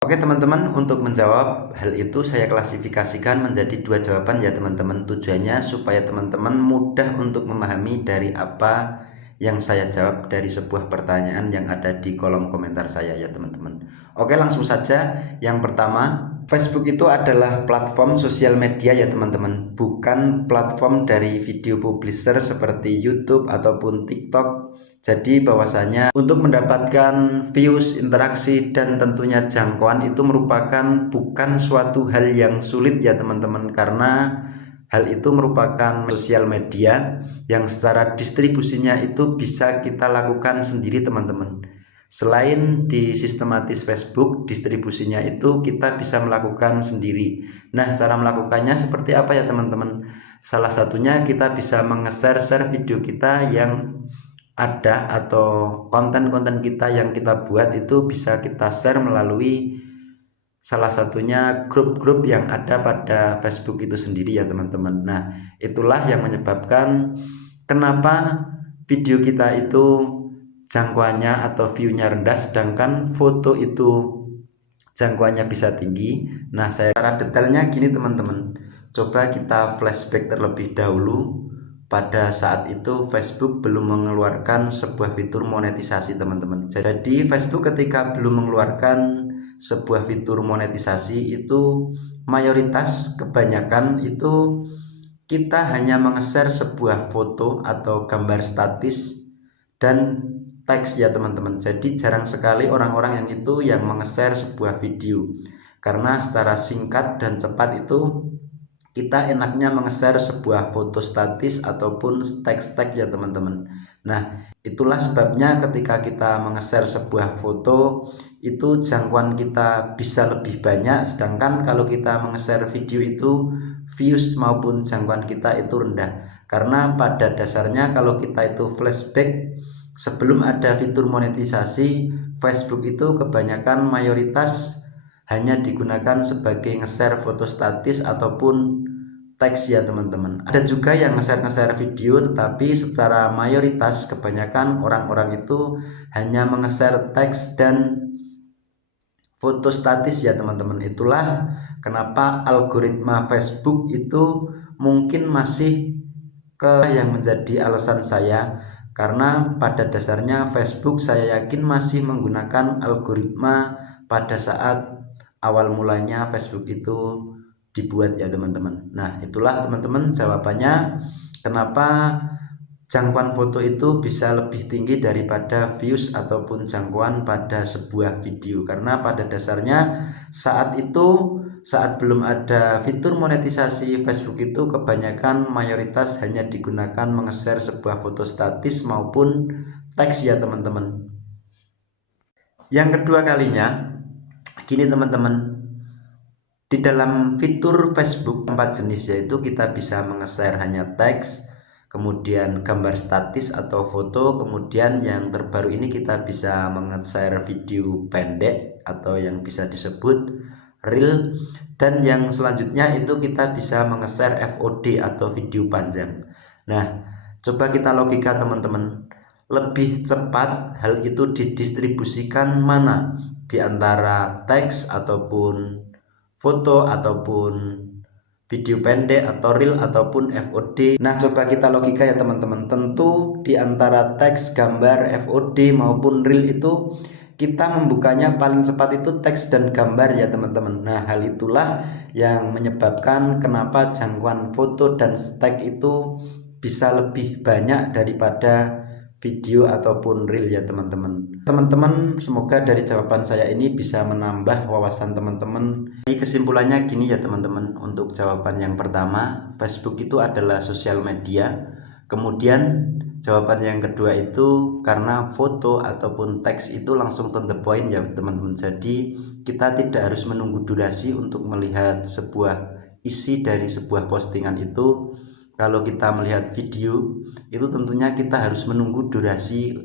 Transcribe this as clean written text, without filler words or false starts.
Oke teman-teman, untuk menjawab hal itu saya klasifikasikan menjadi dua jawaban ya teman-teman. Tujuannya supaya teman-teman mudah untuk memahami dari apa yang saya jawab dari sebuah pertanyaan yang ada di kolom komentar saya ya teman-teman. Oke, langsung saja. Yang pertama, Facebook itu adalah platform sosial media ya teman-teman, bukan platform dari video publisher seperti YouTube ataupun TikTok. Jadi bahwasanya untuk mendapatkan views, interaksi, dan tentunya jangkauan itu merupakan bukan suatu hal yang sulit ya teman-teman, karena hal itu merupakan sosial media yang secara distribusinya itu bisa kita lakukan sendiri teman-teman. Selain di sistematis Facebook, distribusinya itu kita bisa melakukan sendiri. Nah, cara melakukannya seperti apa ya teman-teman? Salah satunya kita bisa share video kita yang ada atau konten-konten kita yang kita buat itu bisa kita share melalui salah satunya grup-grup yang ada pada Facebook itu sendiri ya teman-teman. Nah, itulah yang menyebabkan kenapa video kita itu jangkauannya atau view-nya rendah sedangkan foto itu jangkauannya bisa tinggi. Nah, saya cara detailnya gini teman-teman. Coba kita flashback terlebih dahulu. Pada saat itu Facebook belum mengeluarkan sebuah fitur monetisasi teman-teman. Jadi Facebook ketika belum mengeluarkan sebuah fitur monetisasi itu mayoritas kebanyakan itu kita hanya meng-share sebuah foto atau gambar statis dan teks ya teman-teman. Jadi jarang sekali orang-orang yang itu yang meng-share sebuah video, karena secara singkat dan cepat itu kita enaknya meng-share sebuah foto statis ataupun teks-teks ya teman-teman. Nah, itulah sebabnya ketika kita meng-share sebuah foto itu jangkauan kita bisa lebih banyak, sedangkan kalau kita meng-share video itu views maupun jangkauan kita itu rendah. Karena pada dasarnya kalau kita itu flashback sebelum ada fitur monetisasi, Facebook itu kebanyakan mayoritas hanya digunakan sebagai nge-share foto statis ataupun teks ya teman-teman. Ada juga yang nge-share video, tetapi secara mayoritas kebanyakan orang-orang itu hanya meng-share teks dan foto statis ya teman-teman. Itulah kenapa algoritma Facebook itu mungkin masih yang menjadi alasan saya, karena pada dasarnya Facebook saya yakin masih menggunakan algoritma pada saat awal mulanya Facebook itu dibuat ya teman-teman. Nah, itulah teman-teman jawabannya kenapa jangkauan foto itu bisa lebih tinggi daripada views ataupun jangkauan pada sebuah video, karena pada dasarnya saat itu saat belum ada fitur monetisasi Facebook itu kebanyakan mayoritas hanya digunakan meng-share sebuah foto statis maupun teks ya teman-teman. Yang kedua kalinya gini teman-teman, di dalam fitur Facebook 4 jenis, yaitu kita bisa meng-share hanya teks, kemudian gambar statis atau foto, kemudian yang terbaru ini kita bisa meng-share video pendek atau yang bisa disebut reel, dan yang selanjutnya itu kita bisa meng-share VOD atau video panjang. Nah, coba kita logika teman-teman, lebih cepat hal itu didistribusikan mana di antara teks ataupun foto ataupun video pendek atau reel ataupun VOD. Nah, coba kita logika ya teman-teman. Tentu di antara teks, gambar, VOD maupun reel itu kita membukanya paling cepat itu teks dan gambar ya teman-teman. Nah, hal itulah yang menyebabkan kenapa jangkauan foto dan teks itu bisa lebih banyak daripada video ataupun reel ya teman-teman. Teman-teman, semoga dari jawaban saya ini bisa menambah wawasan teman-teman. Kesimpulannya gini ya teman-teman, untuk jawaban yang pertama, Facebook itu adalah sosial media. Kemudian jawaban yang kedua itu karena foto ataupun teks itu langsung to the point ya teman-teman. Jadi kita tidak harus menunggu durasi untuk melihat sebuah isi dari sebuah postingan itu. Kalau kita melihat video itu tentunya kita harus menunggu durasi